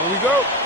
Here we go.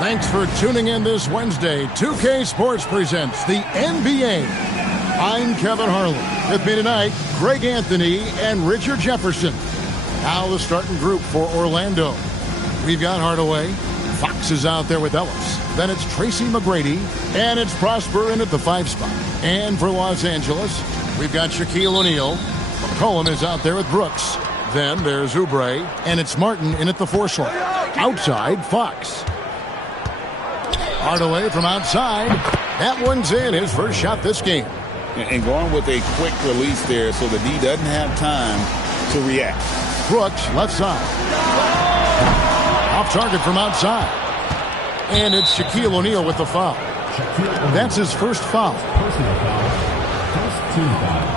Thanks for tuning in this Wednesday. 2K Sports presents the NBA. I'm Kevin Harlan. With me tonight, Greg Anthony and Richard Jefferson. Now the starting group for Orlando. We've got Hardaway. Fox is out there with Ellis. Then it's Tracy McGrady. And it's Prosper in at the 5 spot. And for Los Angeles, we've got Shaquille O'Neal. McCollum is out there with Brooks. Then there's Oubre. And it's Martin in at the 4 slot. Outside, Fox. Hardaway from outside. That one's in, his first shot this game. And going with a quick release there so the D doesn't have time to react. Brooks, left side. Off target from outside. And it's Shaquille O'Neal with the foul. That's his first foul. Personal foul. First team foul.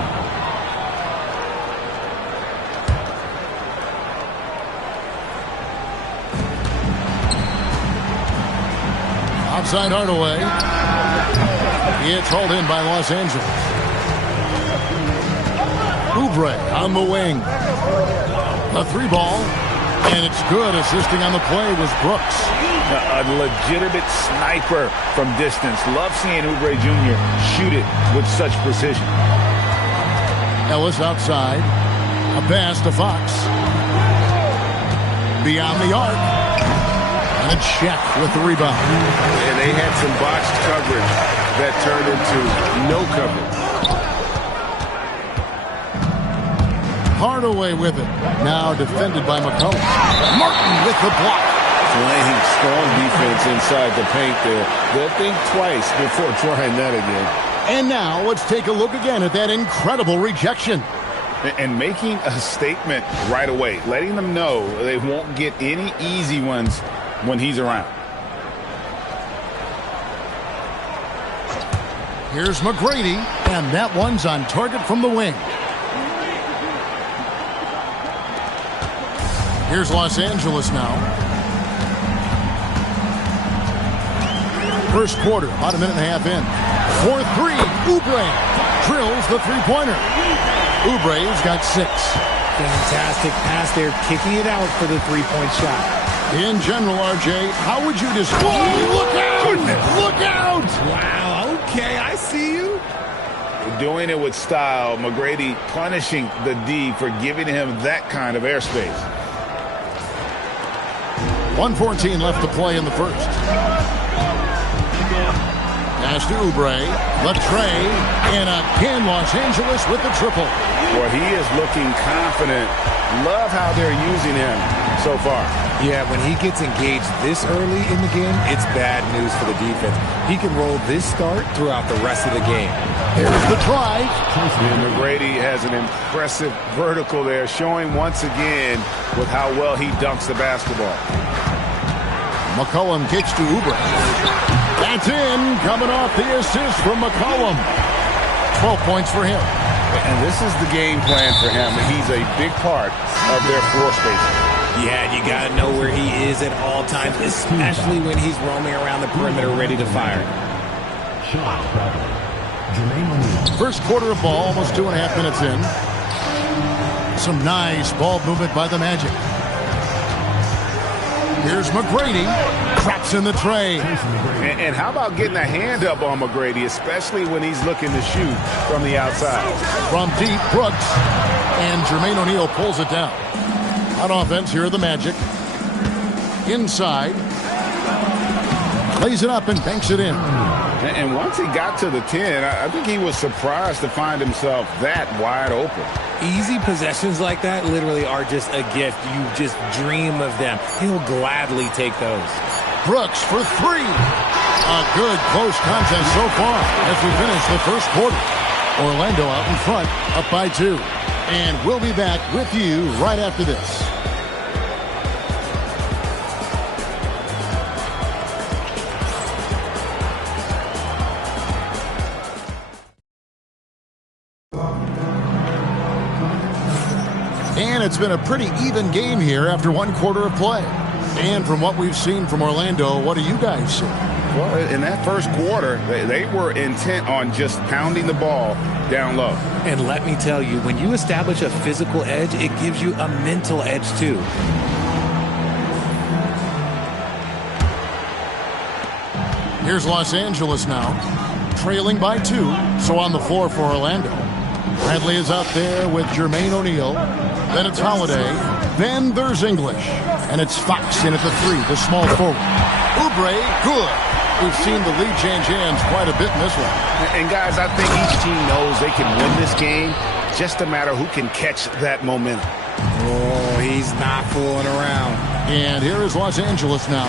Outside Hardaway. It's hauled in by Los Angeles. Oubre on the wing. A 3 ball. And it's good. Assisting on the play was Brooks. A legitimate sniper from distance. Love seeing Oubre Jr. shoot it with such precision. Ellis outside. A pass to Fox. Beyond the arc. And it's Shaq with the rebound. And they had some botched coverage that turned into no coverage. Hardaway with it. Now defended by McCollum. Martin with the block. Playing strong defense inside the paint there. They'll think twice before trying that again. And now let's take a look again at that incredible rejection. And making a statement right away. Letting them know they won't get any easy ones when he's around. Here's McGrady, and that one's on target from the wing. Here's Los Angeles now. First quarter, about a minute and a half in. 4-3, Oubre drills the three-pointer. Oubre's got 6. Fantastic pass there, kicking it out for the three-point shot. In general, RJ, how would you describe? Oh, look out! Goodness. Look out! Wow, okay, I see you. Doing it with style. McGrady punishing the D for giving him that kind of airspace. 1:14 left to play in the first. Pass to Oubre. Left tray. And again, Los Angeles with the triple. Well, he is looking confident. Love how they're using him so far. Yeah, when he gets engaged this early in the game, it's bad news for the defense. He can roll this start throughout the rest of the game. Here's the drive. And McGrady has an impressive vertical there, showing once again with how well he dunks the basketball. McCollum kicks to Oubre. That's in, coming off the assist from McCollum. 12 points for him. And this is the game plan for him. He's a big part of their floor spacing. Yeah, you got to know where he is at all times, especially when he's roaming around the perimeter ready to fire. First quarter of ball, almost 2.5 minutes in. Some nice ball movement by the Magic. Here's McGrady. Traps in the tray. And how about getting a hand up on McGrady, especially when he's looking to shoot from the outside. From deep, Brooks. And Jermaine O'Neal pulls it down. On offense, here are the Magic. Inside. Lays it up and banks it in. And once he got to the 10, I think he was surprised to find himself that wide open. Easy possessions like that literally are just a gift. You just dream of them. He'll gladly take those. Brooks for 3. A good close contest so far as we finish the first quarter. Orlando out in front, up by 2. And we'll be back with you right after this. And it's been a pretty even game here after 1 quarter of play. And from what we've seen from Orlando, what do you guys see? Well, in that first quarter, they were intent on just pounding the ball down low. And let me tell you, when you establish a physical edge, it gives you a mental edge too. Here's Los Angeles now, trailing by 2. So on the floor for Orlando. Bradley is out there with Jermaine O'Neal. Then it's Holiday. Then there's English. And it's Fox in at the 3, the small forward. Oubre, good. We've seen the lead change hands quite a bit in this one. And guys, I think each team knows they can win this game. Just a matter who can catch that momentum. Oh, he's not fooling around. And here is Los Angeles now,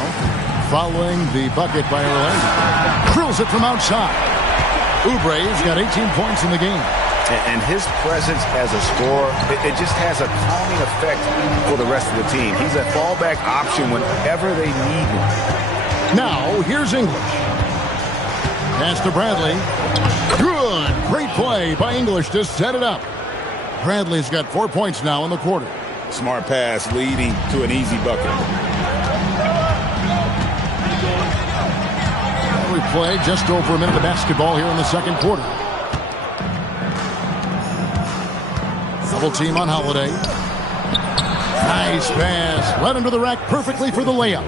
following the bucket by Orlando. Drills it from outside. Oubre's got 18 points in the game. And his presence as a scorer, it just has a calming effect for the rest of the team. He's a fallback option whenever they need one. Now, here's English. Pass to Bradley. Good. Great play by English to set it up. Bradley's got 4 points now in the quarter. Smart pass leading to an easy bucket. We play just over a minute of basketball here in the second quarter. Double team on Holiday. Nice pass. Right under the rack perfectly for the layup.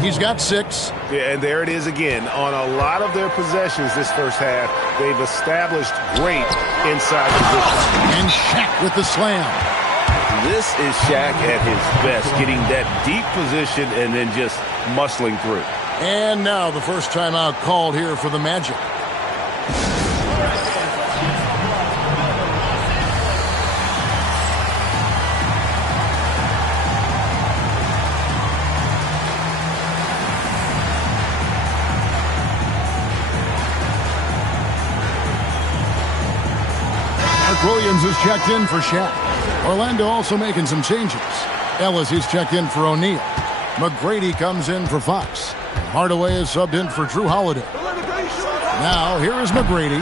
He's got 6. Yeah, and there it is again. On a lot of their possessions this first half, they've established great inside position. And Shaq with the slam. This is Shaq at his best, getting that deep position and then just muscling through. And now the first timeout called here for the Magic. Williams is checked in for Shaq. Orlando also making some changes. Ellis is checked in for O'Neal. McGrady comes in for Fox. Hardaway is subbed in for Drew Holiday. Now here is McGrady.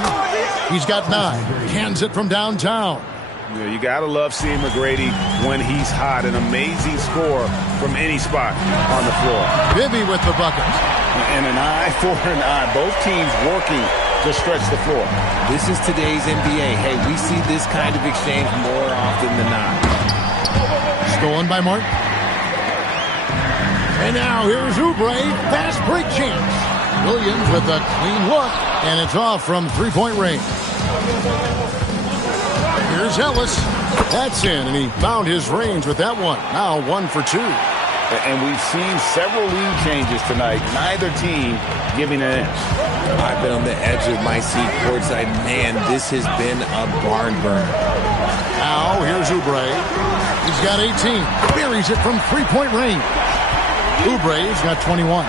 He's got 9. Cans it from downtown. Yeah, you got to love seeing McGrady when he's hot. An amazing scorer from any spot on the floor. Bibby with the bucket. And an eye for an eye. Both teams working to stretch the floor. This is today's NBA. Hey, we see this kind of exchange more often than not. Stolen by Martin. And now here's Oubre. Fast break chance. Williams with a clean look. And it's off from three-point range. Here's Ellis. That's in, and he found his range with that one. Now 1 for 2. And we've seen several lead changes tonight. Neither team giving an inch. I've been on the edge of my seat courtside. Man, this has been a barn burner. Now, here's Oubre. He's got 18. Buries it from three-point range. Oubre's got 21.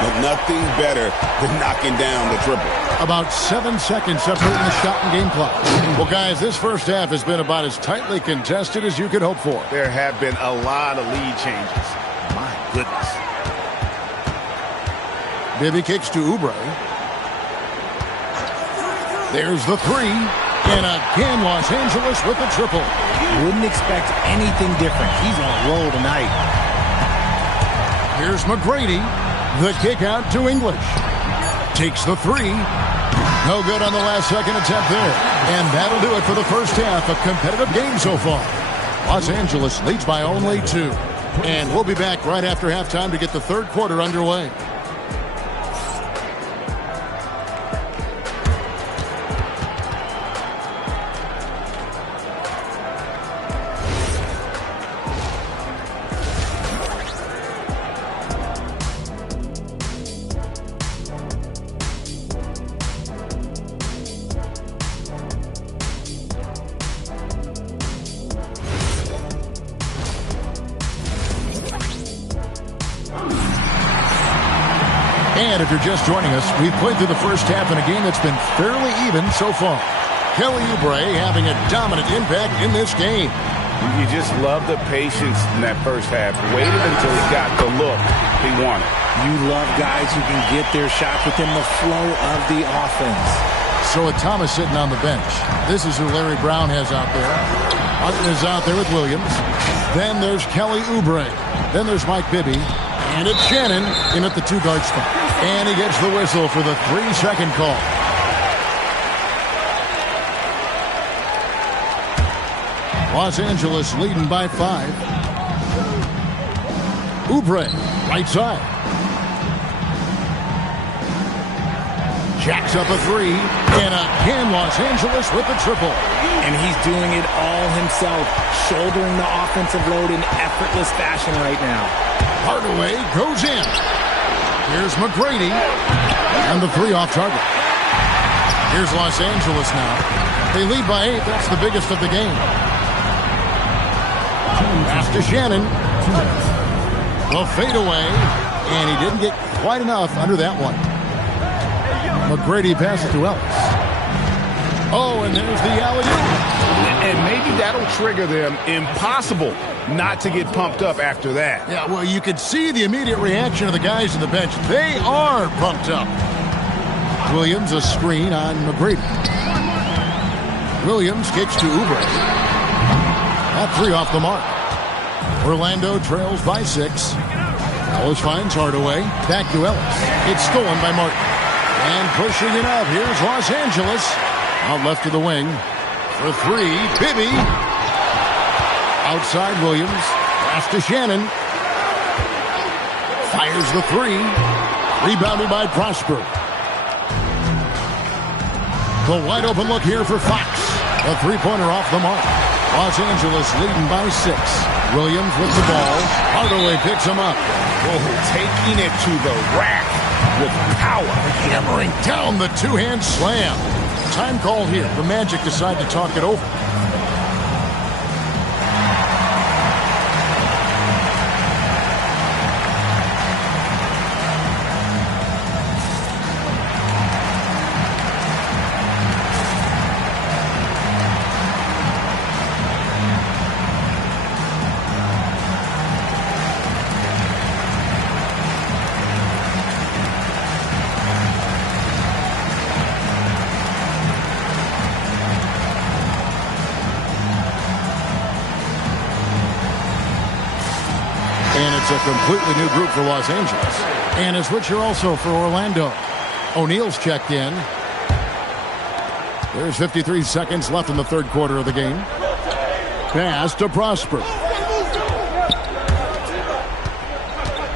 But nothing better than knocking down the triple. About 7 seconds separating the shot and game clock. Well, guys, this first half has been about as tightly contested as you could hope for. There have been a lot of lead changes. My goodness. Bibby kicks to Oubre. There's the 3. And again, Los Angeles with the triple. Wouldn't expect anything different. He's on a roll tonight. Here's McGrady. The kick out to English. Takes the 3. No good on the last second attempt there. And that'll do it for the first half. A competitive game so far. Los Angeles leads by only 2. And we'll be back right after halftime to get the third quarter underway. And if you're just joining us, we've played through the first half in a game that's been fairly even so far. Kelly Oubre having a dominant impact in this game. You just love the patience in that first half. Waited until he got the look he wanted. You love guys who can get their shot within the flow of the offense. So with Thomas sitting on the bench, this is who Larry Brown has out there. Martin is out there with Williams. Then there's Kelly Oubre. Then there's Mike Bibby. And it's Shannon in at the 2-guard spot. And he gets the whistle for the 3-second call. Los Angeles leading by 5. Oubre, right side. Jacks up a three, and again Los Angeles with the triple. And he's doing it all himself, shouldering the offensive load in effortless fashion right now. Hardaway goes in. Here's McGrady, and the three off target. Here's Los Angeles now. They lead by 8. That's the biggest of the game. Pass to Shannon. The fadeaway, and he didn't get quite enough under that one. McGrady passes to Ellis. Oh, and there's the alley-oop. And maybe that'll trigger them. Impossible not to get pumped up after that. Yeah, well, you could see the immediate reaction of the guys on the bench. They are pumped up. Williams, a screen on McGrady. Williams kicks to Oubre. That three off the mark. Orlando trails by 6. Ellis finds Hardaway. Back to Ellis. It's stolen by Martin. And pushing it up. Here's Los Angeles. Out left to the wing. For 3, Bibby. Outside Williams. Pass to Shannon. Fires the 3. Rebounded by Prosper. The wide open look here for Fox. A three-pointer off the mark. Los Angeles leading by 6. Williams with the ball. Hardaway picks him up. Taking it to the rack with power. Hammering down the two-hand slam. Time call here. The Magic decide to talk it over. And it's a completely new group for Los Angeles. And a switcher also for Orlando. O'Neal's checked in. There's 53 seconds left in the third quarter of the game. Pass to Prosper.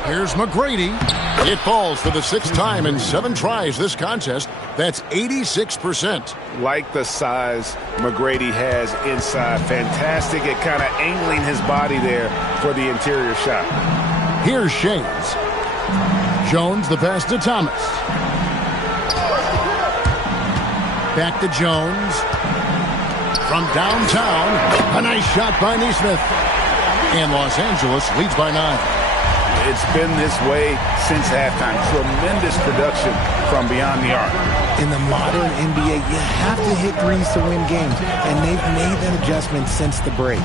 Here's McGrady. It falls for the 6th time in 7 tries this contest. That's 86%. Like the size McGrady has inside. Fantastic at kind of angling his body there for the interior shot. Here's Shades. Jones, the pass to Thomas. Back to Jones. From downtown, a nice shot by Nesmith. And Los Angeles leads by 9. It's been this way since halftime. Tremendous production from beyond the arc. In the modern NBA, you have to hit threes to win games, and they've made that adjustment since the break.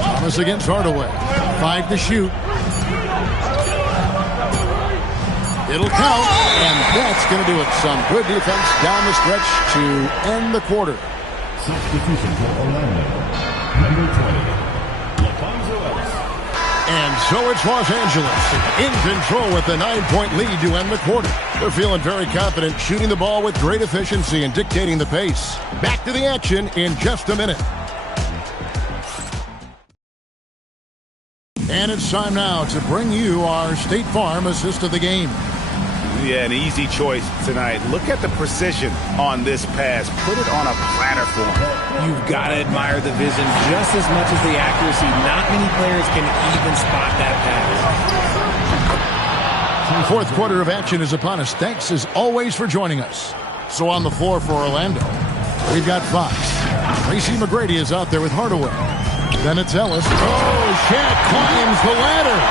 Thomas against Hardaway. 5 to shoot. It'll count, and that's going to do it. Some good defense down the stretch to end the quarter. Substitution for Orlando. Number 20. And so it's Los Angeles in control with the 9-point lead to end the quarter. They're feeling very confident, shooting the ball with great efficiency and dictating the pace. Back to the action in just a minute. And it's time now to bring you our State Farm assist of the game. Yeah, an easy choice tonight. Look at the precision on this pass. Put it on a platter for him. You've got to admire the vision just as much as the accuracy. Not many players can even spot that pass. Fourth quarter of action is upon us. Thanks as always for joining us. So on the floor for Orlando, we've got Fox. Tracy McGrady is out there with Hardaway. Then it's Ellis. Oh, Shaq climbs the ladder.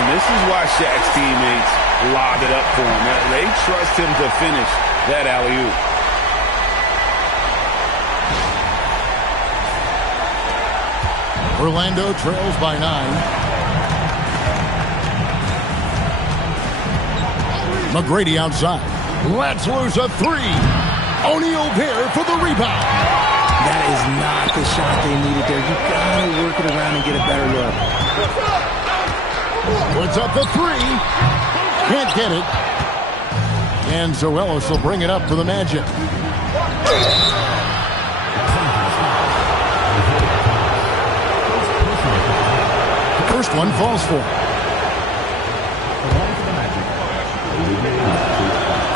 And this is why Shaq's teammates lob it up for him. They trust him to finish that alley-oop. Orlando trails by 9. McGrady outside. Let's lose a 3. O'Neal there for the rebound. That is not the shot they needed there. You got to work it around and get a better look. Puts up the 3. Can't get it. And so Ellis will bring it up for the Magic. The first one falls for him.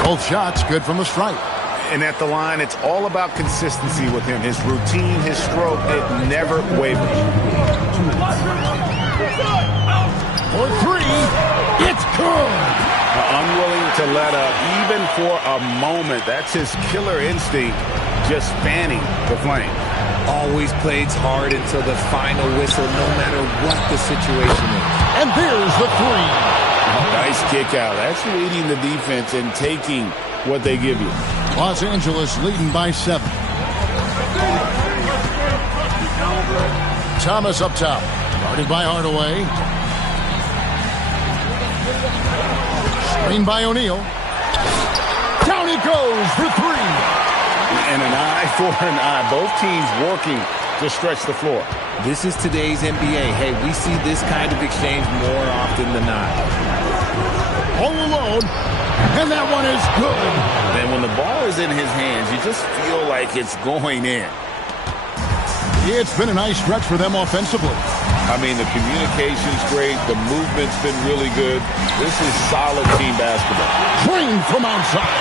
Both shots good from the stripe. And at the line, it's all about consistency with him. His routine, his stroke, it never wavers. For three, it's good. Unwilling to let up, even for a moment. That's his killer instinct, just fanning the flame. Always plays hard until the final whistle, no matter what the situation is. And there's the three. Nice kick out. That's reading the defense and taking what they give you. Los Angeles leading by 7. Thomas up top. Guarded by Hardaway. Screen by O'Neal. Down he goes for three. And an eye for an eye. Both teams working to stretch the floor. This is today's NBA. Hey, we see this kind of exchange more often than not. All alone. And that one is good. And when the ball is in his hands, you just feel like it's going in. It's been a nice stretch for them offensively. I mean, the communication's great. The movement's been really good. This is solid team basketball. Drained from outside.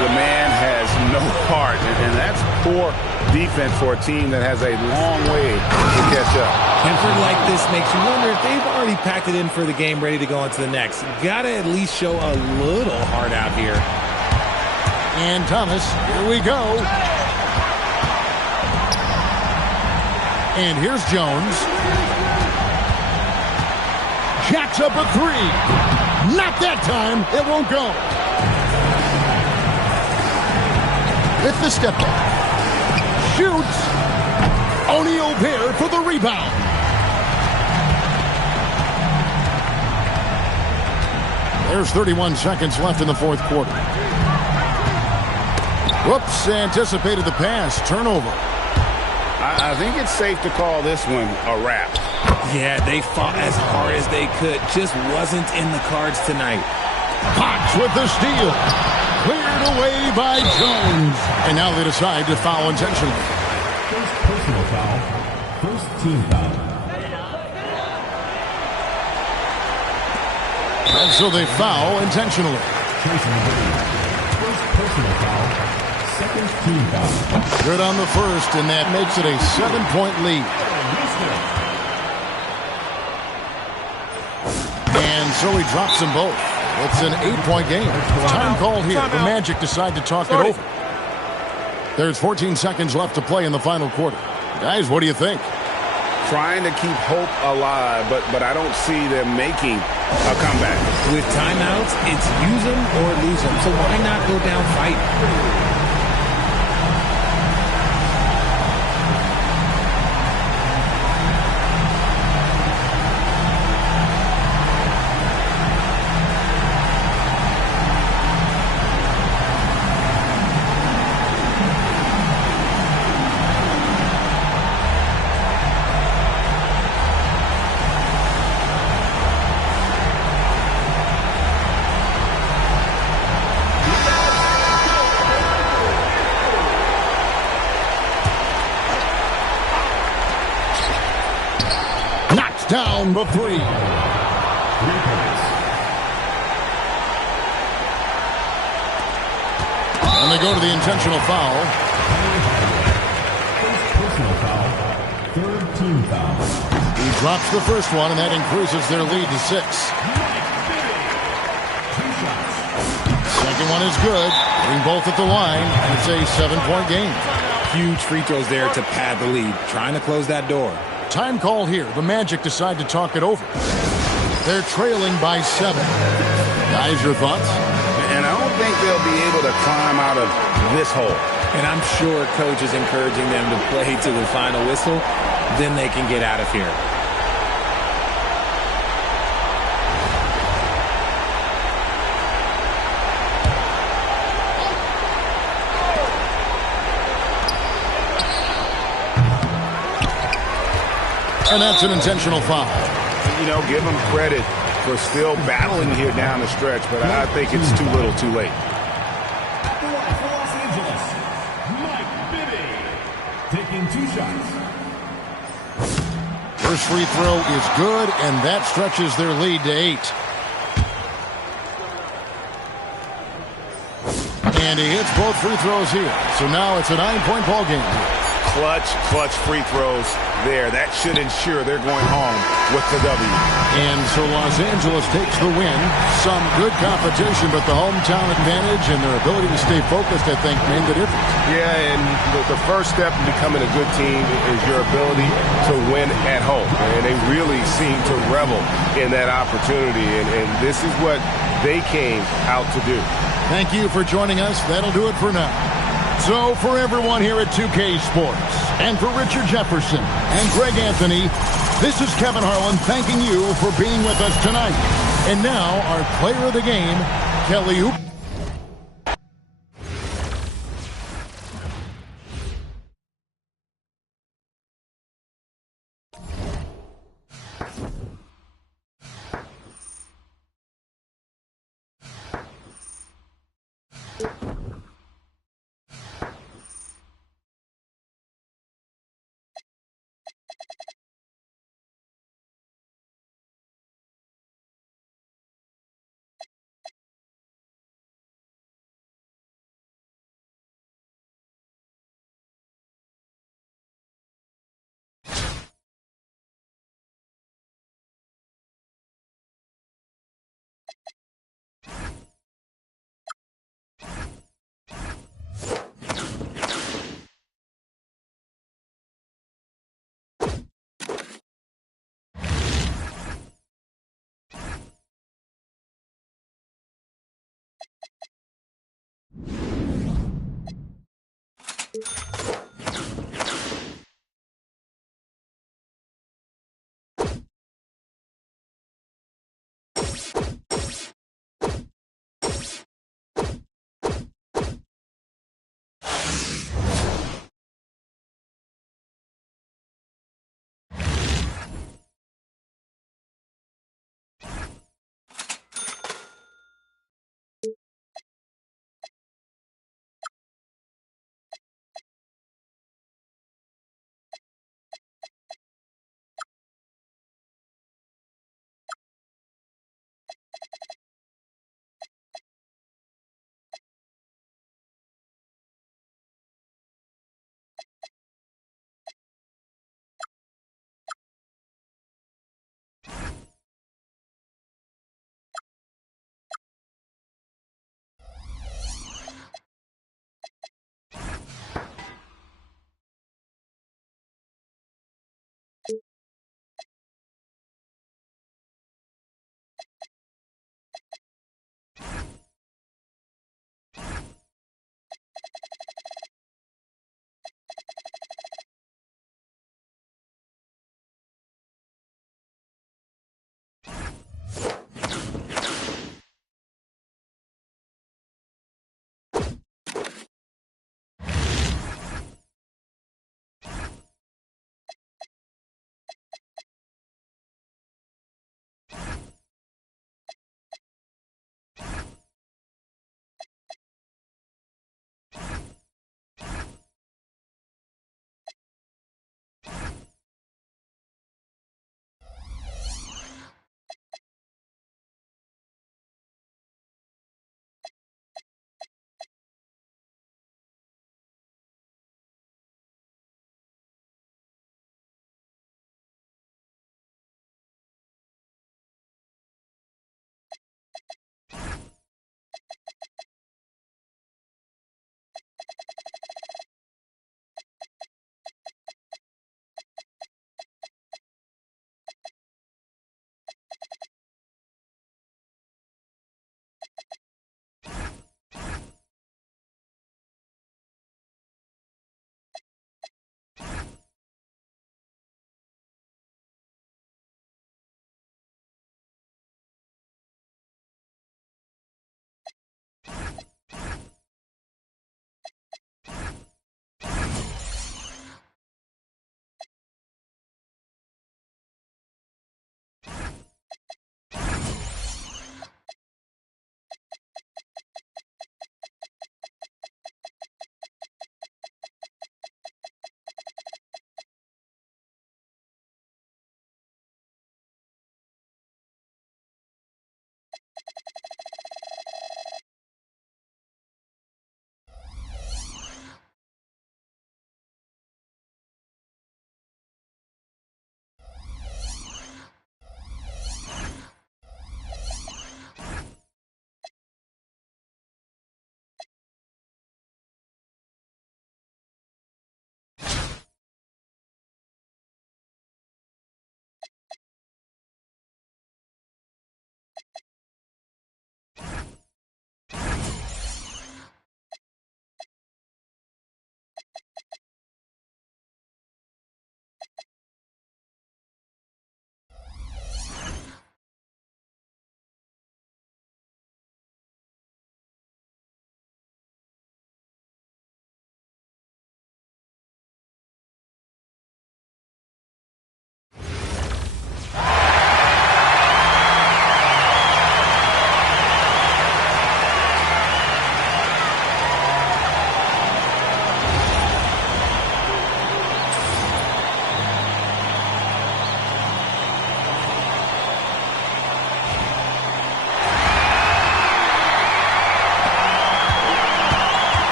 The man has no heart, and that's poor defense for a team that has a long way to catch up. Effort like this makes you wonder if they've already packed it in for the game, ready to go on to the next. Gotta at least show a little heart out here. And Thomas, here we go. And here's Jones. Jacks up a three. Not that time. It won't go. It's the step back. Shoots. O'Neal there for the rebound. There's 31 seconds left in the fourth quarter. Whoops, anticipated the pass. Turnover. I think it's safe to call this one a wrap. Yeah, they fought as hard as they could. Just wasn't in the cards tonight. Fox with the steal. Cleared away by Jones. And now they decide to foul intentionally. First personal foul. First team foul. And so they foul intentionally. Tracy Reed. First personal foul. Second team foul. Good on the first, and that makes it a 7-point lead. And so he drops them both. It's an 8-point game. Time called here. The Magic decide to talk it over. There's 14 seconds left to play in the final quarter. Guys, what do you think? Trying to keep hope alive, but I don't see them making a comeback. With timeouts, it's use them or lose them. So why not go down fighting? Down the three. And they go to the intentional foul. First personal foul. Third team foul. He drops the first one, and that increases their lead to 6. Second one is good. Getting both at the line, and it's a 7-point game. Huge free throws there to pad the lead. Trying to close that door. Time call here. The Magic decide to talk it over. They're trailing by 7. Guys, your thoughts? And I don't think they'll be able to climb out of this hole. And I'm sure coach is encouraging them to play to the final whistle. Then they can get out of here. And that's an intentional foul. You know, give them credit for still battling here down the stretch, but I think it's too little too late. For Los Angeles, Mike Bibby. Taking 2 shots. First free throw is good, and that stretches their lead to 8. And he hits both free throws here. So now it's a 9-point ball game. Clutch free throws there. That should ensure they're going home with the W. And so Los Angeles takes the win. Some good competition, but the hometown advantage and their ability to stay focused, I think, made the difference. Yeah, and the first step in becoming a good team is your ability to win at home. And they really seem to revel in that opportunity. And this is what they came out to do. Thank you for joining us. That'll do it for now. So for everyone here at 2K Sports, and for Richard Jefferson and Greg Anthony, this is Kevin Harlan thanking you for being with us tonight. And now our player of the game, Kelly Oubre.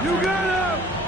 You got him!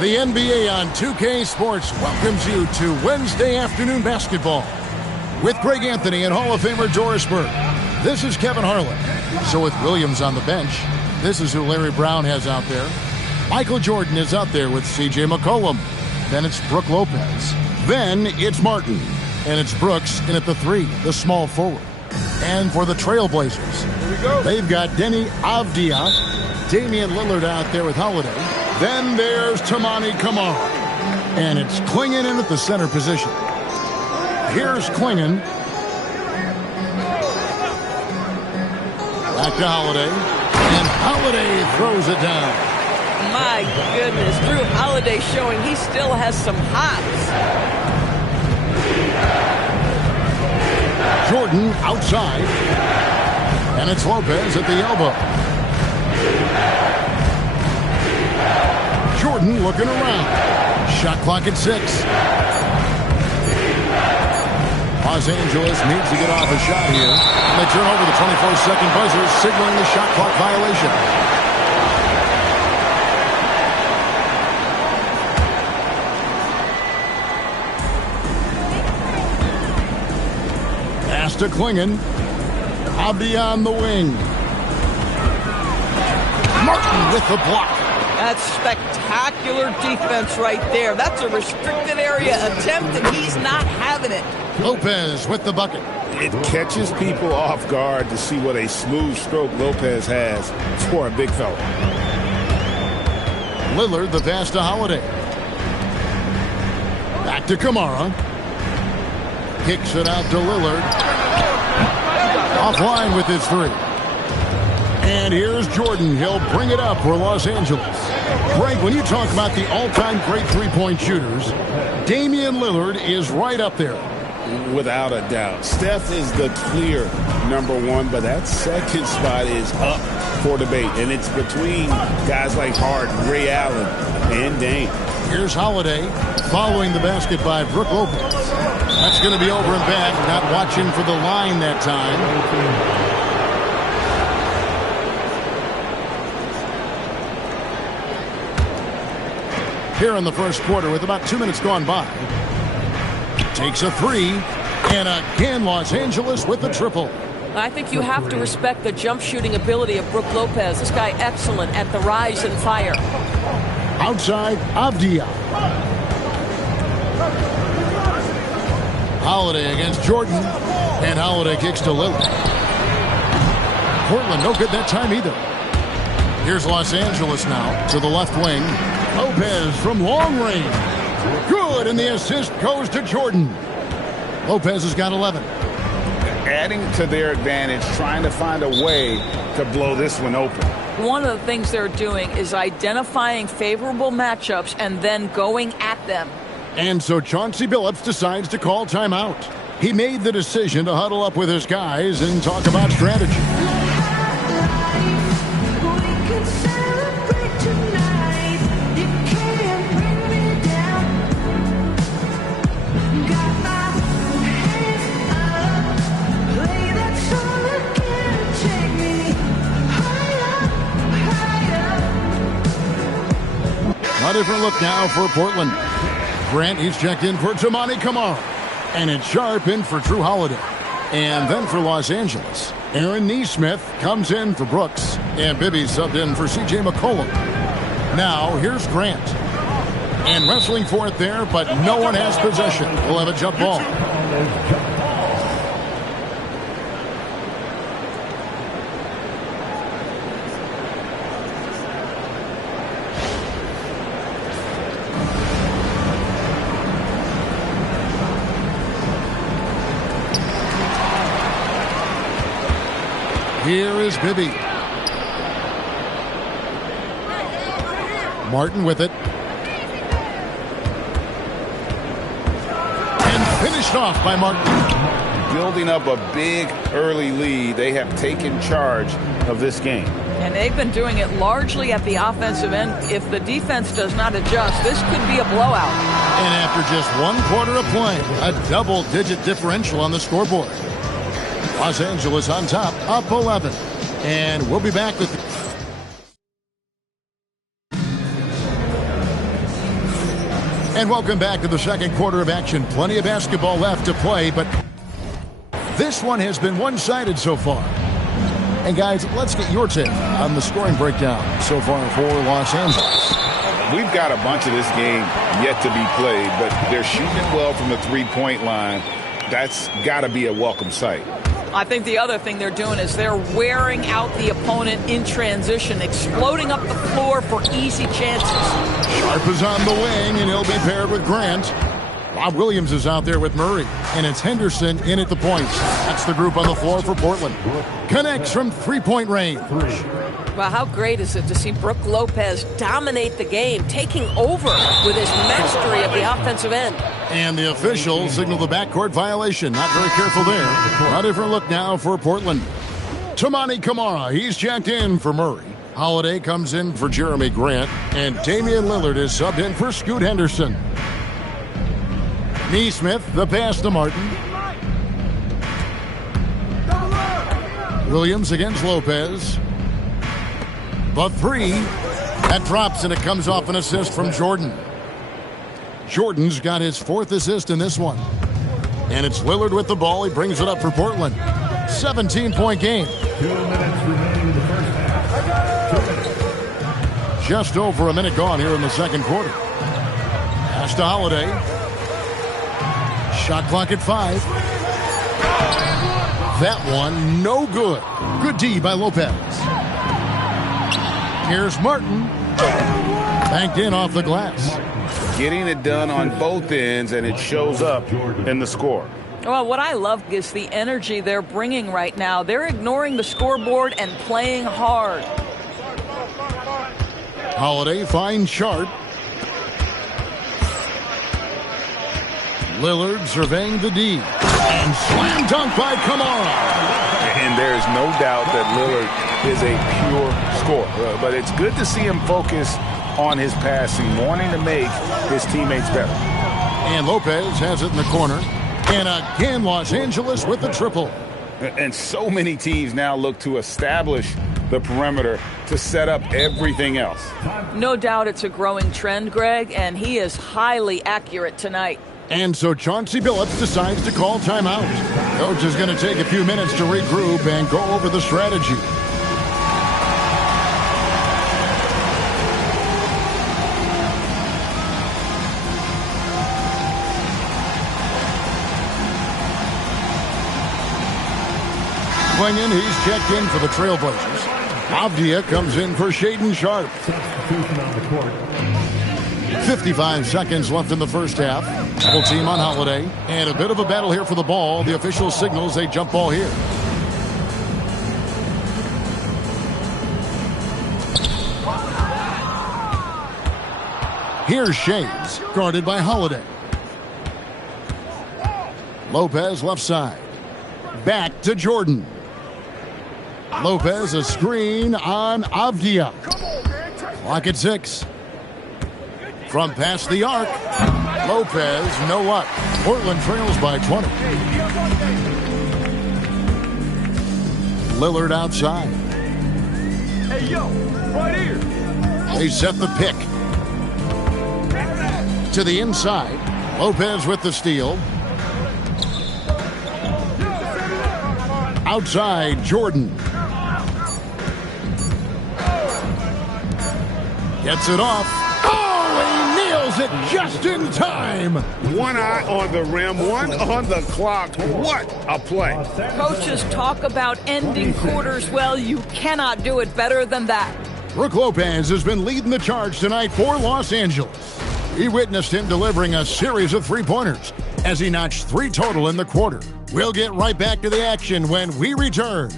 The NBA on 2K Sports welcomes you to Wednesday afternoon basketball with Greg Anthony and Hall of Famer Doris Burke. This is Kevin Harlan. So with Williams on the bench, this is who Larry Brown has out there. Michael Jordan is out there with C.J. McCollum. Then it's Brook Lopez. Then it's Martin. And it's Brooks in at the 3, the small forward. And for the Trailblazers, they've got Denny Avdia, Damian Lillard out there with Holiday. Then there's Tamani Kamara. And it's Klingon in at the center position. Here's Klingon. Back to Holiday. And Holiday throws it down. My goodness, Drew Holiday showing he still has some hops. Jordan outside. And it's Lopez at the elbow. Jordan looking around. Shot clock at 6. Los Angeles needs to get off a shot here. They turn over the 24-second buzzer, signaling the shot clock violation. Pass to Klingon. Abdi on the wing. Martin with the block. That's spectacular defense right there. That's a restricted area attempt, and he's not having it. Lopez with the bucket. It catches people off guard to see what a smooth stroke Lopez has for a big fella. Lillard the pass to Holiday. Back to Kamara. Kicks it out to Lillard. Offline with his 3. And here's Jordan. He'll bring it up for Los Angeles. Greg, when you talk about the all-time great three-point shooters, Damian Lillard is right up there. Without a doubt. Steph is the clear #1, but that second spot is up for debate. And it's between guys like Harden, Ray Allen, and Dame. Here's Holiday following the basket by Brook Lopez. That's going to be over and back. Not watching for the line that time. Here in the first quarter with about 2 minutes gone by. Takes a 3, and again Los Angeles with the triple. I think you have to respect the jump shooting ability of Brook Lopez. This guy excellent at the rise and fire. Outside, Avdia. Holiday against Jordan, and Holiday kicks to Lillard. Portland no good that time either. Here's Los Angeles now to the left wing. Lopez from long range. Good, and the assist goes to Jordan. Lopez has got 11. Adding to their advantage, trying to find a way to blow this one open. One of the things they're doing is identifying favorable matchups and then going at them. And so Chauncey Billups decides to call timeout. He made the decision to huddle up with his guys and talk about strategy. A different look now for Portland. Grant, he's checked in for Tamani Kamara. And it's Sharp in for Drew Holiday. And then for Los Angeles, Aaron Nesmith comes in for Brooks. And Bibby subbed in for C.J. McCollum. Now, here's Grant. And wrestling for it there, but no one has possession. We'll have a jump ball. Here is Bibby. Martin with it. And finished off by Martin. Building up a big early lead. They have taken charge of this game. And they've been doing it largely at the offensive end. If the defense does not adjust, this could be a blowout. And after just 1 quarter of play, a double-digit differential on the scoreboard. Los Angeles on top, up 11. And we'll be back with And welcome back to the second quarter of action. Plenty of basketball left to play, but this one has been one-sided so far. And guys, let's get your take on the scoring breakdown so far for Los Angeles. We've got a bunch of this game yet to be played, but they're shooting it well from the three-point line. That's got to be a welcome sight. I think the other thing they're doing is they're wearing out the opponent in transition, exploding up the floor for easy chances. Sharp is on the wing, and he'll be paired with Grant. Rob Williams is out there with Murray, and it's Henderson in at the points. That's the group on the floor for Portland. Connects from three-point range. Well, how great is it to see Brook Lopez dominate the game, taking over with his mastery of the offensive end. And the officials signal the backcourt violation. Not very careful there. A different look now for Portland. Toumani Camara, he's checked in for Murray. Holiday comes in for Jeremy Grant. And Damian Lillard is subbed in for Scoot Henderson. Neesmith, the pass to Martin. Williams against Lopez. The three. That drops, and it comes off an assist from Jordan. Jordan's got his fourth assist in this one. And it's Lillard with the ball. He brings it up for Portland. 17-point game. 2 minutes remaining in the first half. Just over a minute gone here in the second quarter. Pass to Holiday. Shot clock at 5. That one, no good. Good D by Lopez. Here's Martin. Banked in off the glass. Getting it done on both ends, and it shows up in the score. Well, what I love is the energy they're bringing right now. They're ignoring the scoreboard and playing hard. Holiday finds Sharp. Lillard surveying the D. And slam dunk by Camara. And there's no doubt that Lillard is a pure scorer. But it's good to see him focus on his passing, wanting to make his teammates better. And Lopez has it in the corner. And again, Los Angeles with the triple. And so many teams now look to establish the perimeter to set up everything else. No doubt it's a growing trend, Greg, and he is highly accurate tonight. And so Chauncey Billups decides to call timeout. Coach is going to take a few minutes to regroup and go over the strategy. Swinging, he's checked in for the Trailblazers. Avdia comes in for Shaedon Sharp. Substitution on the court. 55 seconds left in the first half. Double team on Holiday. And a bit of a battle here for the ball. The official signals a jump ball here. Here's Shays, guarded by Holiday. Lopez left side. Back to Jordan. Lopez a screen on Avdia. Clock at 6. From past the arc. Lopez, no luck. Portland trails by 20. Lillard outside. Hey, yo, right here. They set the pick. To the inside. Lopez with the steal. Outside, Jordan. Gets it off. Oh, he nails it just in time. One eye on the rim, one on the clock. What a play. Coaches talk about ending quarters well. You cannot do it better than that. Brook Lopez has been leading the charge tonight for Los Angeles. We witnessed him delivering a series of three-pointers as he notched 3 total in the quarter. We'll get right back to the action when we return.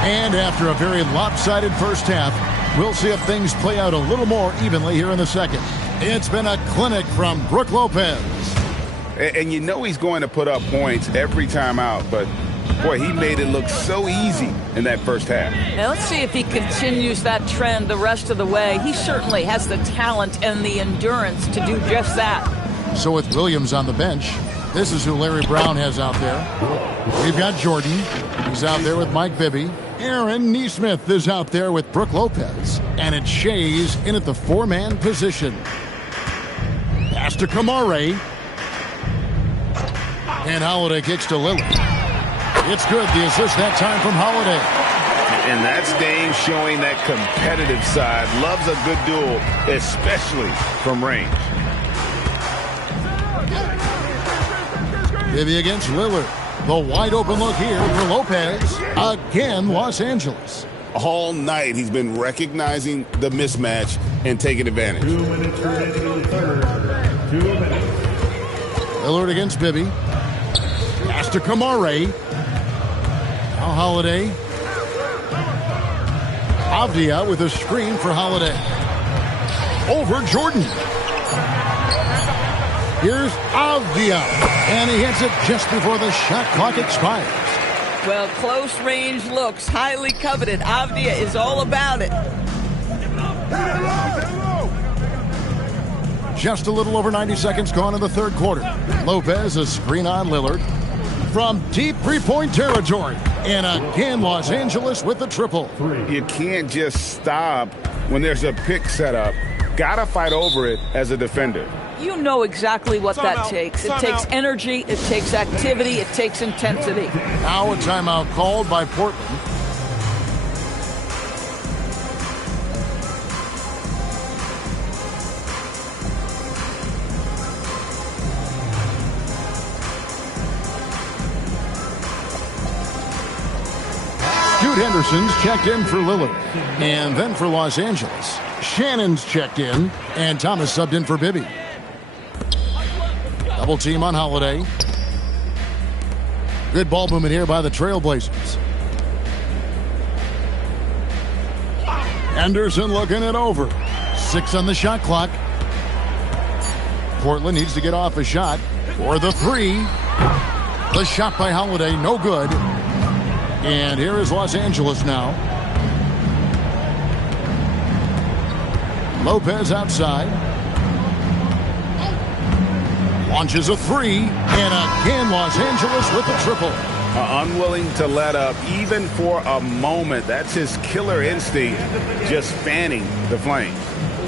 And after a very lopsided first half, we'll see if things play out a little more evenly here in the second. It's been a clinic from Brook Lopez. And you know he's going to put up points every time out, but Boy, he made it look so easy in that first half. Now let's see if he continues that trend the rest of the way. He certainly has the talent and the endurance to do just that. So with Williams on the bench, this is who Larry Brown has out there. We've got Jordan. He's out there with Mike Bibby. Aaron Nesmith is out there with Brook Lopez. And it's Shays in at the four-man position. Pass to Kamare. And Holiday kicks to Lillard. It's good. The assist that time from Holiday. And that's Dame showing that competitive side. Loves a good duel, especially from range. Bibby against Lillard. The wide open look here for Lopez. Again, Los Angeles. All night he's been recognizing the mismatch and taking advantage. 2 minutes remaining in the third. 2 minutes. Lillard against Bibby. Pass to Kamare. Now Holiday. Avdia with a screen for Holiday. Over Jordan. Here's Avdia. And he hits it just before the shot clock expires. Well, close range looks highly coveted. Avdia is all about it. Just a little over 90 seconds gone in the third quarter. Lopez, a screen on Lillard from deep three-point territory. And again, Los Angeles with the triple. You can't just stop when there's a pick set up. Gotta fight over it as a defender. You know exactly what that takes. It takes energy, it takes activity, it takes intensity. Now a timeout called by Portland. Scoot Henderson's checked in for Lillard. And then for Los Angeles, Shannon's checked in, and Thomas subbed in for Bibby. Double team on Holiday. Good ball movement here by the Trailblazers. Anderson looking it over. 6 on the shot clock. Portland needs to get off a shot for the 3. The shot by Holiday, no good. And here is Los Angeles now. Lopez outside. Launches a 3, and again Los Angeles with the triple. Unwilling to let up even for a moment. That's his killer instinct, just fanning the flame.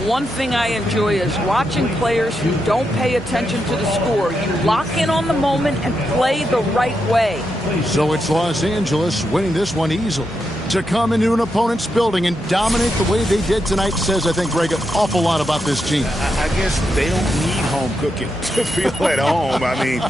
One thing I enjoy is watching players who don't pay attention to the score. You lock in on the moment and play the right way. So it's Los Angeles winning this one easily. To come into an opponent's building and dominate the way they did tonight says, I think, Greg, an awful lot about this team. I guess they don't need home cooking to feel at home. I mean,